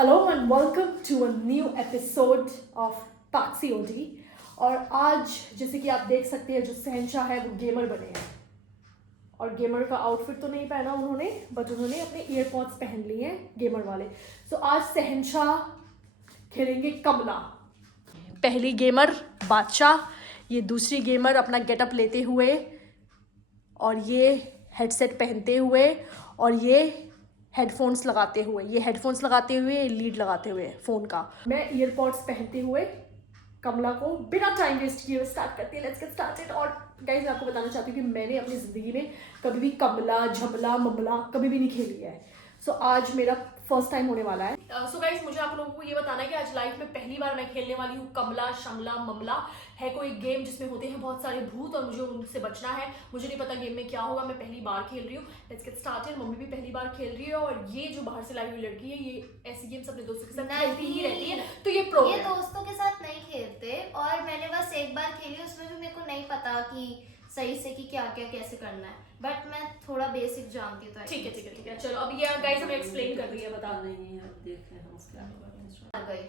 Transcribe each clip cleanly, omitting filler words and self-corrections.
Hello and welcome to a new episode of पाक्सी ओडी। और आज जैसे कि आप देख सकते हैं जो शहंशाह है वो गेमर बने हैं। और गेमर का आउटफिट तो नहीं पहना उन्होंने, बट उन्होंने अपने ईयरपॉड्स पहन लिए हैं गेमर वाले। सो आज शहंशाह खेलेंगे कमला। पहली गेमर बादशाह, ये दूसरी गेमर अपना गेटअप लेते हुए और ये हेडसेट पहनते हुए और ये हेडफोन्स लगाते हुए, लीड लगाते हुए फ़ोन का। मैं ईयरपॉड्स पहनते हुए कमला को बिना टाइम वेस्ट किए स्टार्ट करती है। Let's get started. और गाइस मैं आपको बताना चाहती हूँ कि मैंने अपनी ज़िंदगी में कभी भी कमला झमला ममला कभी भी नहीं खेली है। सो आज मेरा फर्स्ट टाइम होने वाला है। सो गाइस मुझे आप लोगों को ये बताना है कि आज लाइफ में पहली बार मैं खेलने वाली हूँ कमला शमला ममला। है कोई गेम जिसमें होते हैं बहुत सारे भूत और मुझे उनसे बचना है। मुझे नहीं पता गेम में क्या होगा, मैं पहली बार खेल रही हूँ। Let's get started. मम्मी भी पहली बार खेल रही है और ये जो बाहर से लाई हुई लड़की है ये ऐसी गेम्स अपने दोस्तों के साथ खेलती ही रहती है। तो ये प्रो ये दोस्तों के साथ नहीं खेलते और मैंने बस एक बार खेली, उसमें भी मेरे को नहीं पता कि सही से कि क्या क्या कैसे करना है, बट मैं थोड़ा बेसिक जानती हूँ। ठीक है चलो। अब ये गाइस हमें एक्सप्लेन कर रही है, बता नहीं है, अब देख रहे हैं हम उसका। मर गई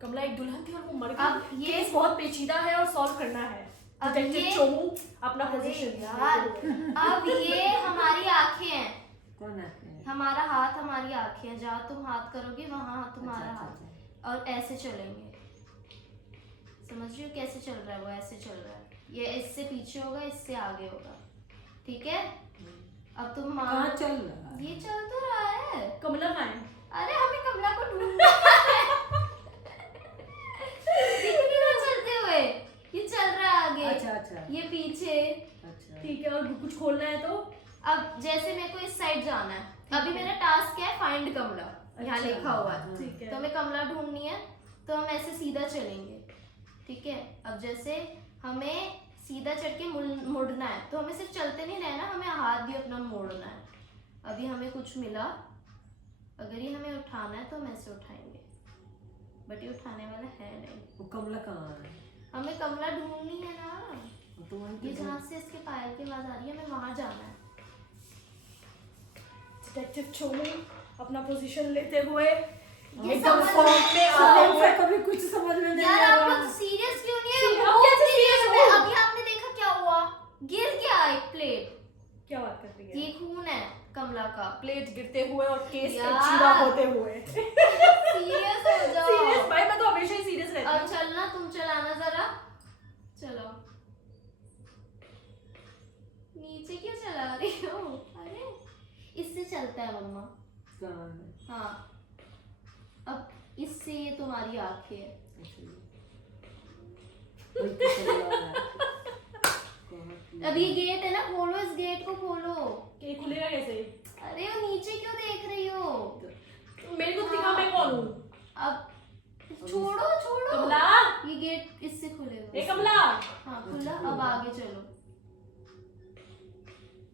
कमला एक दुल्हन थी और वो मर अब गई। ये केस बहुत पेचीदा है और सॉल्व करना है। अब डिटेक्टिव ये- चोमू अपना अरे पोजीशन यार, अब ये हमारी आंखें हैं, कौन है? हमारा हाथ हमारी आंखें हैं। जहाँ तुम हाथ करोगे वहाँ तुम्हारा अच्छा, हाथ अच्छा। और ऐसे चलेंगे। समझ रही हो कैसे चल रहा है? वो ऐसे चल रहा है। ये इससे पीछे होगा, इससे आगे होगा। ठीक है, अब तुम कहाँ चल रहा है? ये चल तो रहा है। कमला कहाँ है? अरे हमें कमला को ढूंढना है। दिख नहीं रहा चलते हुए, ये चल रहा है आगे। अच्छा। ये पीछे। अच्छा। ठीक है, और कुछ खोलना है तो अब जैसे मेरे को इस साइड जाना है, अभी मेरा टास्क क्या है? फाइंड कमला, यहाँ अच्छा, लिखा हुआ है। ठीक है। तो हमें कमला ढूंढनी है, तो हम ऐसे सीधा चलेंगे। ठीक है, अब जैसे हमें सीधा चढ़ के मुड़ना है, तो हमें सिर्फ चलते नहीं रहना, हमें हाथ भी अपना मोड़ना है। अभी हमें कुछ मिला, अगर ये हमें उठाना है तो हम ऐसे उठाएंगे, बट ये उठाने वाला है नहीं। वो कमला कहाँ है? हमें कमला ढूंढनी है ना। तो वहीं ये जहाँ से इसके पायल की आवाज आ रही है, हमें वहां जाना है। डिटेक्टिव चोमू अपना पोजीशन लेते हुए ये एकदम समझ फॉर्म में आते हुए। कभी कुछ समझ में नहीं यार आ आप रहा। लोग सीरियस क्यों नहीं है? अब कैसे serious हो? अभी आपने देखा क्या हुआ? गिर गया एक प्लेट। क्या बात कर रही है? ये खून है कमला का। प्लेट गिरते हुए और केस यार। पेचीदा होते हुए। सीरियस हो जाओ। सीरियस भाई, मैं तो हमेशा ही सीरियस रहती अब हूँ। चलना, तुम चलाना जरा। चलो। नीचे क्यों चला रही हो? अरे इससे चलता है मम्मा। कहाँ है? हाँ, अब इससे ये तुम्हारी आंखें है। अच्छा, वही तो चल रहा है। कहाँ की? अब ये गेट है ना, खोलो इस गेट को, खोलो। ये खुलेगा कैसे? अरे वो नीचे क्यों देख रही हो? मेरे को दिखा मैं कौन हूँ? अब छोड़ो छोड़ो। कमला, ये गेट इससे खुलेगा। ए कमला। हाँ खुला, अब आगे चलो।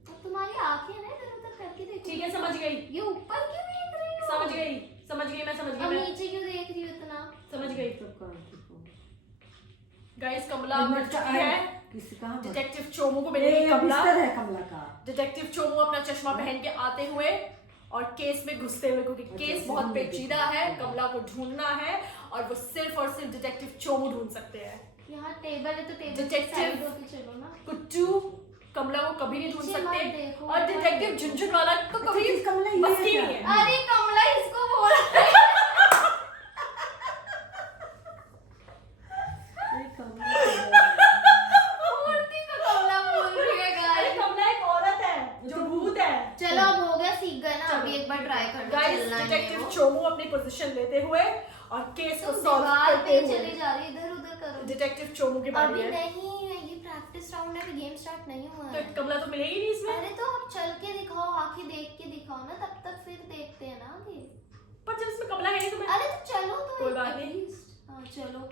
अब तुम्हारी आंखें ना इधर उधर करके देखो। ठीक है, समझ गई। ये ऊपर क्यों देख रही हो? समझ गई मैं समझ अब गई मैं नीचे क्यों देख रही हो इतना? समझ गई। सब कहाँ की कौन? गाइस कमला ये मर मटका चुकी है। किसी कहाँ पर? डिटेक्टिव चोमू को ये मिलेगी कमला। बिस्तर है कमला का। डिटेक्टिव चोमू अपना चश्मा पहन के आते हुए और केस में घुसते हुए, क्योंकि केस बहुत पेचीदा है। कमला को ढूंढना है और वो सिर्फ और सिर्फ डिटेक्टिव चोमू ढूंढ सकते हैं। यहाँ टेबल है तो टेबल के Detective- साइड होके चलो ना। कुट्टू कमला को कभी नहीं ढूंढ नीचे मत सकते देखो, और डिटेक्टिव झुनझुन वाला तो कभी अच्छा, कमला ये बस है की क्या? नहीं है। अरे कमला इसको बोल रहा है। ये कमला किधर है? मूर्ति को कमला बोल रही है अरे गाइस। कमला एक औरत है जो भूत है। चलो अब हो गया, सीख गए ना। अभी एक बार ट्राई कर लो। गाइस चलना ही है डिटेक्टिव वो। चोमू अपनी पोजीशन लेते हुए और केस को तुम सॉल्व दीवार करते पे हुए। चले जा रही, इधर उधर करो। डिटेक्टिव चोमू के बारे अभी में नहीं है, ये प्रैक्टिस राउंड है, अभी गेम स्टार्ट नहीं हुआ तो है। कमला तो मिलेगी नहीं इसमें। अरे तो अब चल के दिखाओ, आंखें देख के दिखाओ ना, तब तक फिर देखते हैं ना आगे। पर जब इसमें कमला है नहीं तो मैं अरे तो चलो तो कोई बात नहीं। एटलीस्ट। हाँ चलो,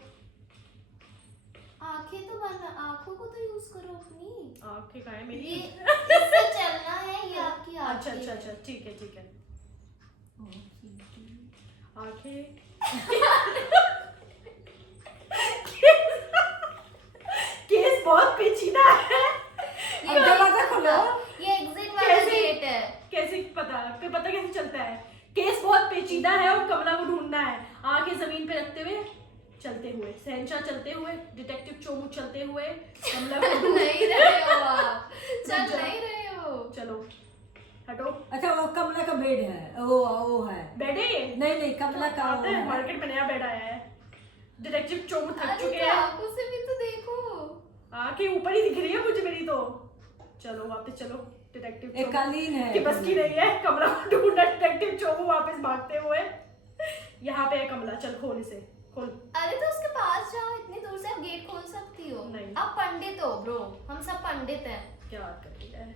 आंखें तो बंद, आंखों को तो यूज करो अपनी। आंखें कहाँ है ये मेरी? इससे चलना है, ये आपकी अच्छा आंखें। ठीक है। आंखें केस बहुत पेचीदा है। ये अब दरवाजा खोलो। ये एग्जिट वाला कैसे? गेट है। कैसे पता कैसे चलता है? केस बहुत पेचीदा है और कमला को पे रखते हुए चलते हुए, सहनशाह चलते हुए, डिटेक्टिव चोमू चलते हुए, कमला को नहीं रहे हो आप, चल नहीं रहे हो। चलो हटो। अच्छा वो कमला का बेड है, वो है। बेड है ये? नहीं नहीं कमला का वो आते हैं है। मार्केट में नया बेड आया है। डिटेक्टिव चोमू थक अरे चुके तो हैं। आंखों से भी तो देखो। आंखें ऊपर ही दिख रही है मुझे मेरी तो। चलो वापस चलो डिटेक्टिव एक चोमू कालीन है कि बस की नहीं है कमला को ढूंढना। डिटेक्टिव चोमू वापस भागते हुए यहाँ पे है कमला। चल खोल इसे, खोल। अरे तो उसके पास जाओ, इतनी दूर से आप गेट खोल सकती हो। नहीं। आप पंडित हो ब्रो, हम सब पंडित हैं। क्या बात कर रही है?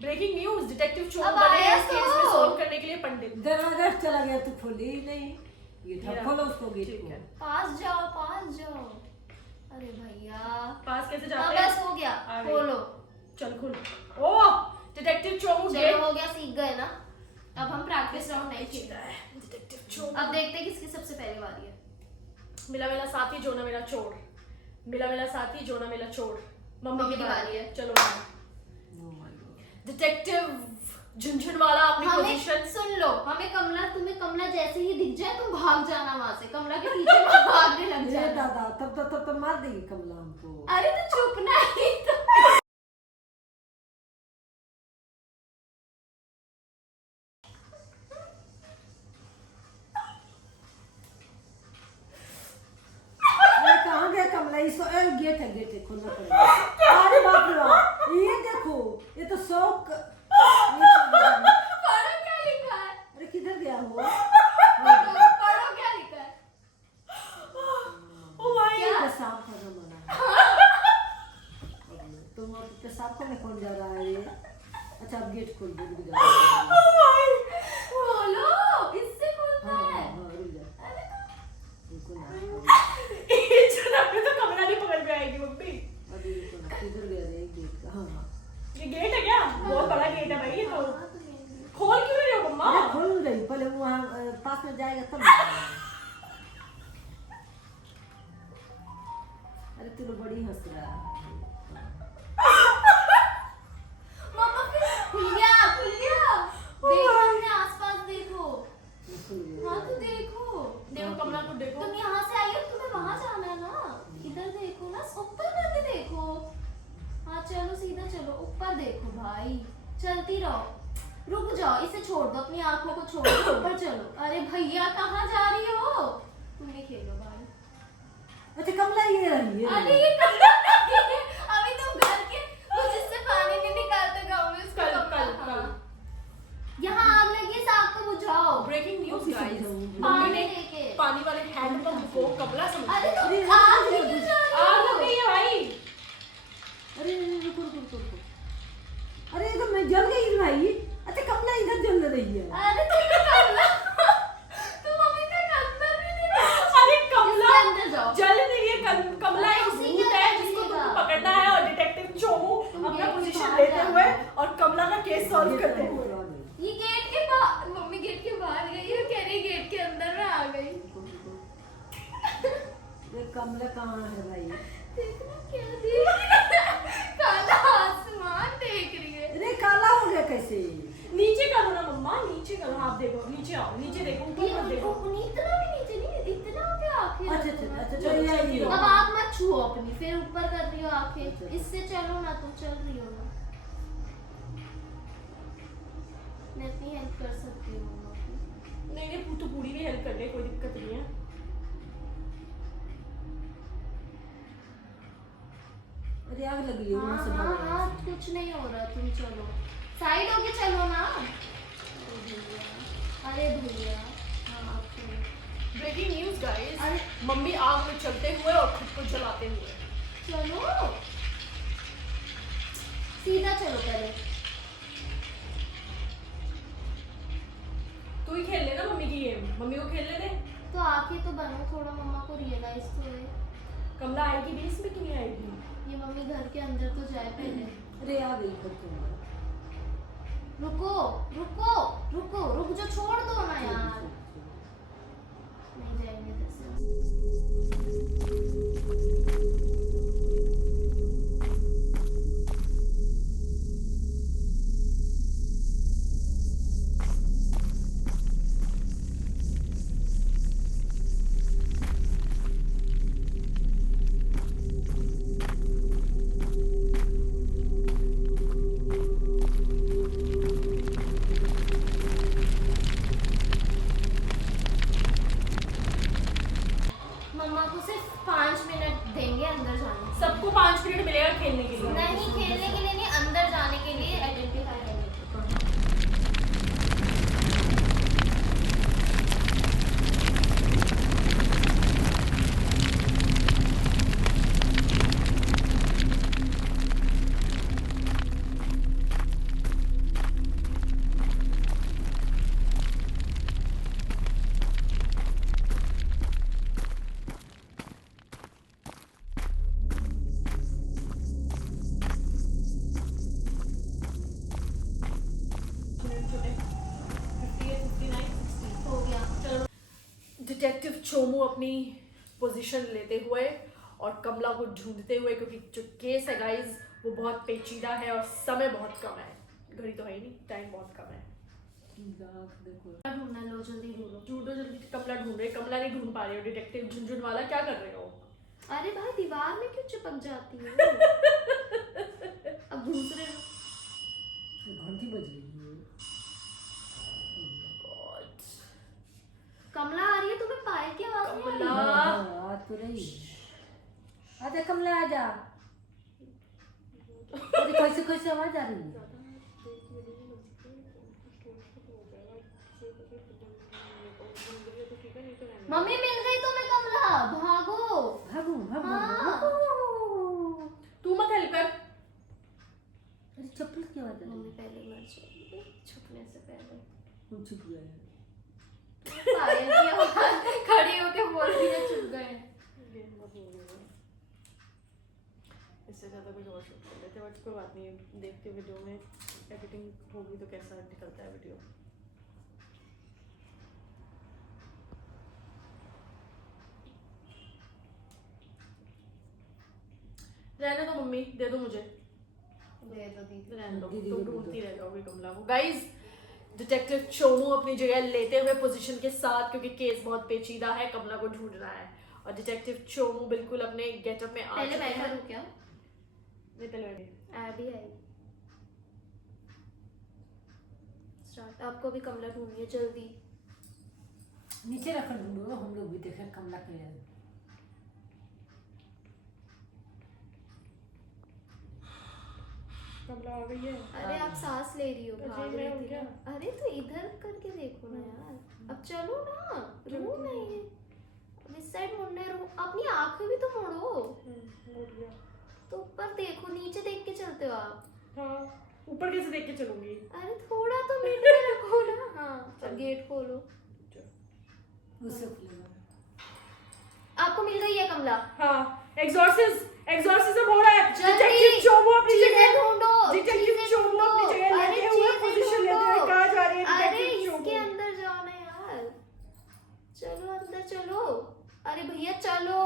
ब्रेकिंग न्यूज, डिटेक्टिव चोमू अब बने आया हैं इस केस में तो। सॉल्व करने के लिए पंडित। दरवाजा चला गया तो खोली ही नहीं। ये मेरा- खोलो उसको गेट ठीक को। है। पास जाओ, पास जाओ। अरे भैया पास कैसे हाँ जाते हैं? बस हो गया, आ गई। खोलो। चल खोल। ओह डिटेक्टिव चोमू चलो गेट हो गया, सीख गए ना। अब हम प्रैक्टिस राउंड नहीं खेल जीता रहे। है डिटेक्टिव चोमू। अब देखते हैं किसकी सबसे पहली बारी है। मिला मिला साथी जो ना मिला चोर, मिला मिला साथी जो ना मिला चोर। मम्मी की बारी है। चलो Oh my God. Detective Jhunjhunwala अपनी हमें पोजीशन। सुन लो, हमें कमला, तुम्हें कमला जैसे ही दिख जाए तुम भाग जाना वहां से, कमला के पीछे भागने लग ये जाना। दादा तब तो मार देगी कमला हमको। अरे तो चुप नहीं तो। अरे कहाँ गया कमला? इसको गेट है खोलना पड़ेगा। अरे बाप रे बाप, ये देखो ये तो शौक। पढ़ो क्या लिखा है, अरे किधर गया हो? पढ़ो क्या लिखा है। ओ भाई क्या? पेशाब करना मना है। तुम और पेशाब करने कौन जा रहा है ये? अच्छा अब गेट खोल दो, रुक जाओ। ओ भाई खोलो, इससे खुलता हाँ है। हाँ रुक जाओ। अरे रुको ना ये जनाब तो कमरा नहीं पकड़ में आएगी मम्मी। अभी रुको ना, किधर गया रे गेट का? हाँ हाँ ये गेट है क्या? बहुत बड़ा गेट है भाई ये तो। हाँ, तो ये- खोल क्यों नहीं रहे हो मम्मा? अरे खोल रही, पहले वो वहाँ पास में जाएगा तब ना। अरे तू लोग बड़ी हंस रहा है। मम्मा खुल गया, खुल गया। देखो अपने आसपास देखो। हाँ तो देखो। देखो कमरा को देखो। तुम यहाँ से आई हो, तुम्हें वहाँ जाना है ना। इधर देखो ना, ऊपर करके देखो। हाँ चलो सीधा चलो, ऊपर देखो भाई, चलती रहो। रुक जाओ, इसे छोड़ दो, अपनी आंखों को छोड़ दो, ऊपर चलो। अरे भैया कहाँ जा रही हो? तुम ही खेलो भाई। अच्छा कमला ये रही है। अरे ये कमरा नहीं है। अभी तुम घर के वो जिससे पानी नहीं निकालते गाँव में, उसको कल कमरा। कल कल हाँ। यहाँ आग लगी है, इस आग को बुझाओ। ब्रेकिंग न्यूज किसी गाइस, को- मम्मी पानी ने लेके। पानी वाले हैंडपंप को कमला समझ अरे लिया। तुम आग लेके जा आग लग रही गई हो। है भाई। अरे रुको रुको रुको रुको। अरे ये तो मैं जल गई भाई। अच्छा कमला इधर जल रही है। अरे तुम कमला, तुम अभी तक अंदर भी नहीं गए। अरे कमला इसके अंदर जाओ। जल नहीं है। कमला एक उसी भूत के है अंदर जिसको तुमको मिलेगा। पकड़ना है और डिटेक्टिव चोमू तुम अपना गेट के पोजीशन बाहर लेते जाना हुए है। और कमला का केस सॉल्व गेट करते का हुए। बुतरा नहीं। ये गेट के बाहर, मम्मी गेट के बाहर गई है, कह रही गेट के अंदर में आ गई। रुको, रुको। ये कमला कहाँ है भाई? देखना क्या देख रही है? काला आसमान देख रही है। अरे काला हो गया कैसे? नीचे करो ना मम्मा, नीचे करो। आप देखो, नीचे आओ, नीचे देखो, ऊपर मत देखो। इतना भी नीचे नहीं, इतना पे आंखें अच्छा रखो अच्छा ना। अच्छा चलो, चलो चलती ये रहो। अब आँख मत छुओ अपनी, फिर ऊपर कर रही हो अच्छा, आंखें। अच्छा। इससे चलो ना, तुम चल रही हो ना। मैं अपनी हेल्प कर सकती हूँ मम्मा की। नहीं नहीं, तू पूरी भी हेल्प कर ले, कोई दिक्कत नहीं है। अरे आग लगी है हाँ वहाँ से हाँ भाग हाँ, रहा है। कुछ नहीं हो रहा, तुम चलो साइड होके चलो ना। अरे भैया हाँ आप चलो। ब्रेकिंग न्यूज गाइस, अरे मम्मी आग में चलते हुए और खुद को जलाते हुए। चलो सीधा चलो पहले। तू ही खेल लेना मम्मी की गेम, मम्मी को खेलने दे। तो आंखें तो बनो थोड़ा, मम्मा को रियलाइज तो है। कमला आएगी भी इसमें कि नहीं आएगी? ये मम्मी घर के अंदर तो जाए पहले। अरे आ गई खत्म। रुको रुको रुको, रुक जो, छोड़ दो ना यार। नहीं जाएंगे जैसे। नहीं खेलने के लिए नहीं, अंदर जाने के लिए, आइडेंटिफाई करने के लिए। हो गया। डिटेक्टिव चोमू अपनी पोजीशन लेते हुए और कमला को ढूंढते हुए, क्योंकि जो केस है गाइस वो बहुत पेचीदा है और समय बहुत कम है, घड़ी तो है ही नहीं, टाइम बहुत कम है। देखो ढूंढना, लो जल्दी ढूंढो। ढूंढो जल्दी, कमला ढूंढ रहे, कमला नहीं ढूंढ पा रहे हो। डिटेक्टिव झुनझुन वाला क्या कर रहे हो? अरे भाई दीवार में क्यों चिपक जाती है? अब दूसरे घंटी बज रही है। God. कमला आ रही है, तुम्हें पायल की आवाज नहीं आ रही? कमला। आ तो रही है। आजा कमला आजा। अरे कैसे कैसे आवाज आ रही है? मम्मी मिल गई तुम्हें कमला, भागो। भागो भागो हाँ। भागो। तू मत हेल्प कर। अरे चप्पल की आवाज आ रही मम्मी है। पहले मर जाएगी छुपने से पहले। वो छुप गया है। पायल की आवाज खड़ी होके बोल रही है छुप गए। इससे ज्यादा कुछ और शूट कर लेते, बट कोई बात नहीं, देखते वीडियो में एडिटिंग होगी तो कैसा निकलता है वीडियो। रहने दो मम्मी, दे दो मुझे, दे दो दीदी। रहने दो, दीदी तुम को दे ढूंढती दो। रह जाओगी कमला को। गाइस, डिटेक्टिव चोमू अपनी जगह लेते हुए पोजीशन के साथ, क्योंकि केस बहुत पेचीदा है, कमला को ढूंढना है। और डिटेक्टिव चोमू बिल्कुल अपने गेटअप में आ पहले चुके मैं हैं। करूँ क्या? नहीं, पहले बैठिए। एबी आई। स्टार्ट। आपको भी कमला ढूंढनी है, जल्दी। नीचे रख दो, हम लोग भी देखें कमला के। कमला आ गई है। अरे आप सांस ले रही हो, तो भाग ठीक है, रही हो थी गया। ना। अरे तो इधर करके देखो ना यार, अब चलो ना, रो नहीं। अब इस साइड मुड़ना है, रो। अपनी आंखें भी तो मोड़ो। मोड़ लिया। तो ऊपर देखो, नीचे देख के चलते हो आप। हाँ, ऊपर कैसे देख के चलूंगी? अरे थोड़ा तो मिड में रखो ना। हाँ, अब गेट खोलो। उससे खुलेगा। आपको मिल गई है कमला। हाँ, एग्जॉर्सिज्म हो रहा है। जल्दी डिटेक्टिव चोमू अपनी चीजें जगह, ढूंढो, डिटेक्टिव चीजें चोमू ढूंढो। अपनी जगह अरे लेते हुए चीजें पोजीशन लेते हुए ढूंढो। कहाँ जा रही है अरे डिटेक्टिव इसके चोमू? अंदर जाओ ना यार, चलो अंदर चलो। अरे भैया चलो।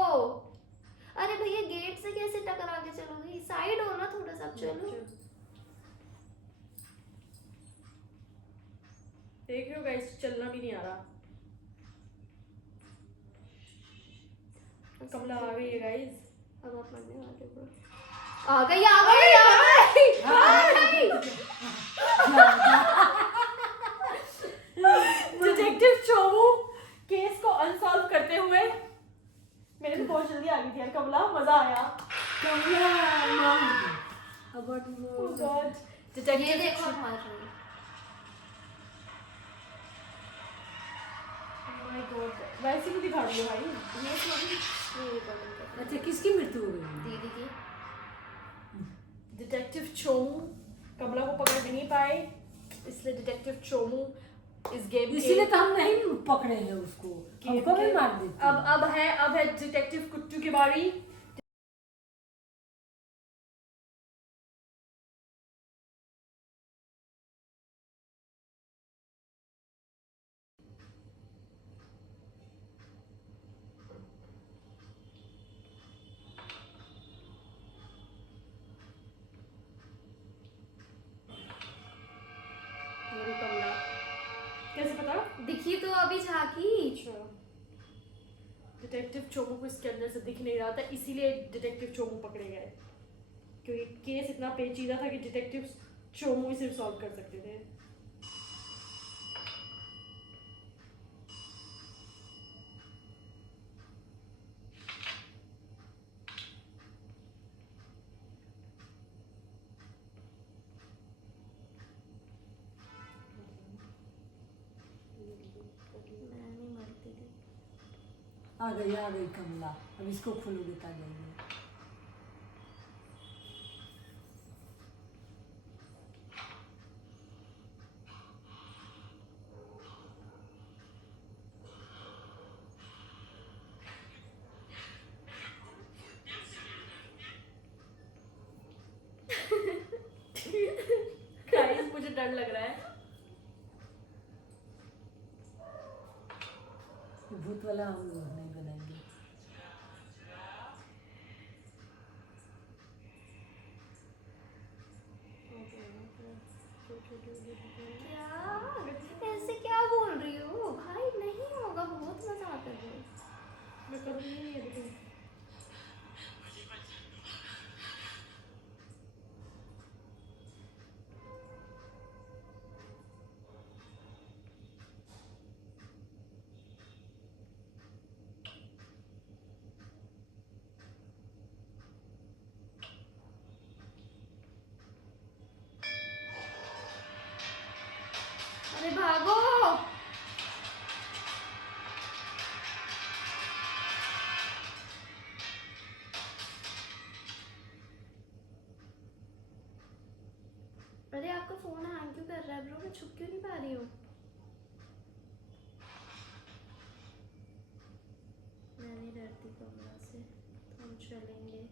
अरे भैया गेट से कैसे टकरा के चलोगे? साइड हो ना थोड़ा सा, चलो। देख रहे हो गाइस, चलना भी नहीं आ रहा। कमला आ गई है गाइस। अब आप मरने वाले हो। आ गई आ गई आ गई आ गई। डिटेक्टिव चोमू केस को अनसॉल्व करते हुए, मेरे तो बहुत जल्दी आ गई थी यार कमला, मजा आया। कमला अबाउट Oh God. ये डिटेक्टिव देखो आप मार रही हो। माय गॉड, वैसे भी दिखा रही हो भाई। ये थोड़ी ये बटन कर अच्छा किसकी मृत्यु हो गई? दीदी की। डिटेक्टिव चोमू कमला को पकड़ भी नहीं पाए, इसलिए डिटेक्टिव चोमू इस गेम इसीलिए तो हम नहीं पकड़े हैं उसको, हमको भी मार देते। अब है डिटेक्टिव कुट्टू की बारी। मेरी कमला कैसे पता? दिखी तो अभी झांकी। डिटेक्टिव चोमू को इसके अंदर से दिख नहीं रहा था, इसीलिए डिटेक्टिव चोमू पकड़े गए, क्योंकि केस इतना पेचीदा था कि डिटेक्टिव चोमू ही सिर्फ सॉल्व कर सकते थे। मैं नहीं मरती थी। आ गई कमला, अब इसको खोलोगे तो आ जाएगी। गाइस मुझे डर लग रहा है। भूत वाला हम लोग नहीं बनाएंगे। क्या ऐसे क्या बोल रही हो भाई? नहीं होगा, बहुत मजा आता है। मैं करूँगी नहीं एडिटिंग। अरे भागो। अरे आपका फोन हैंग क्यों कर रहा है ब्रो? मैं छुप क्यों नहीं पा रही हूँ? मैं नहीं डरती कमरा से, तो हम चलेंगे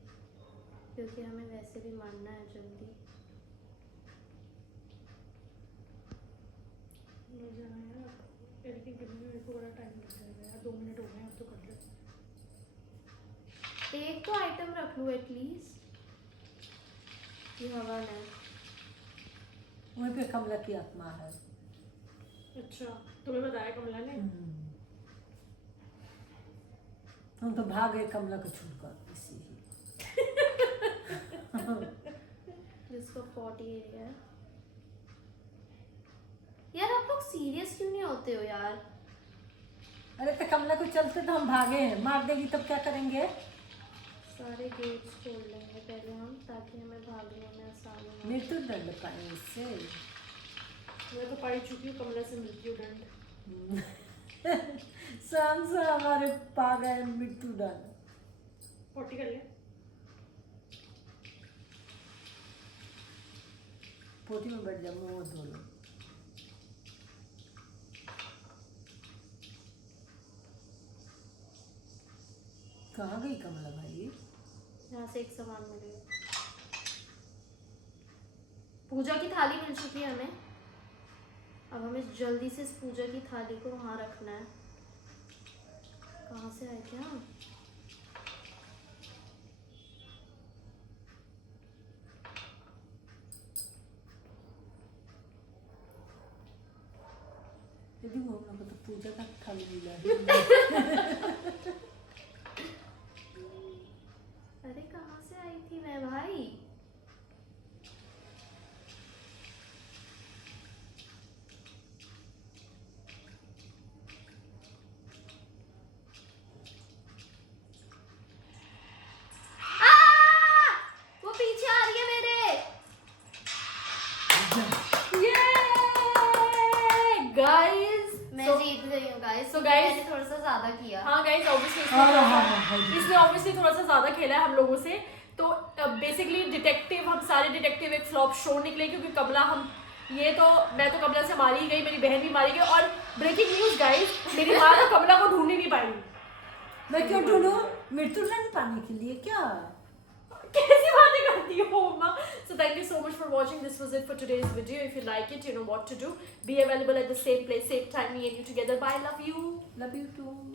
क्योंकि हमें वैसे भी मरना है जल्दी। मुझे ना यार एडिटिंग करने में मेरे को बड़ा टाइम लग जाएगा यार। 2 मिनट हो गए, अब तो कर ले। एक तो आइटम रख लूँ एटलीस्ट। ये हवा है। वहीं पे कमला की आत्मा है। अच्छा, तुम्हें बताया कमला ने? हम तो भाग गए कमला को छोड़कर इसी ही। जिसको पॉटी एरिया है। यार आप लोग सीरियस क्यों नहीं होते हो यार? अरे तो कमला को चलते तो हम भागे हैं, मार देगी तब क्या करेंगे? सारे गेट्स खोल लेंगे पहले हम, ताकि हमें भागने में आसानी हो। मृत्यु दंड पाए इससे। मैं तो पाई चुकी हूँ कमला से मृत्यु दंड। शाम से हमारे पा गए मृत्यु दंड। 40 कर ले। पोटी में बैठ जा, मुंह धो लो। कहाँ गई कमला भाई? यहाँ से एक सामान मिलेगा। पूजा की थाली मिल चुकी है हमें। अब हमें जल्दी से इस पूजा की थाली को वहाँ रखना है। कहाँ से आए क्या? यदि वो हम लोग को तो पूजा का थाली मिला है। अरे कहाँ से आई थी मैं भाई? वो पीछे आ रही है मेरे। गाइस मैं जीत गई हूँ गाइस। So guys- मैंने थोड़ा सा ज्यादा किया। हाँ गाइस ऑब्वियसली हाँ। इसने ऑब्वियसली थोड़ा सा ज्यादा खेला है हम लोगों से। तो बेसिकली डिटेक्टिव, हम सारे डिटेक्टिव एक फ्लॉप शो निकले क्योंकि कमला मैं तो कमला से मारी गई, मेरी बहन भी मारी गई। और ब्रेकिंग न्यूज गाइस, मेरी माँ तो कमला को ढूंढ ही नहीं पाई। मैं क्यों ढूंढूं? मृत्यु दंड पाने के लिए क्या? कैसी बातें करती हो माँ? So thank you so much for watching. This was it for today's video. If you like it, you know what to do. Be available at the same place, same time, me and you together. Bye, love you. Love you too.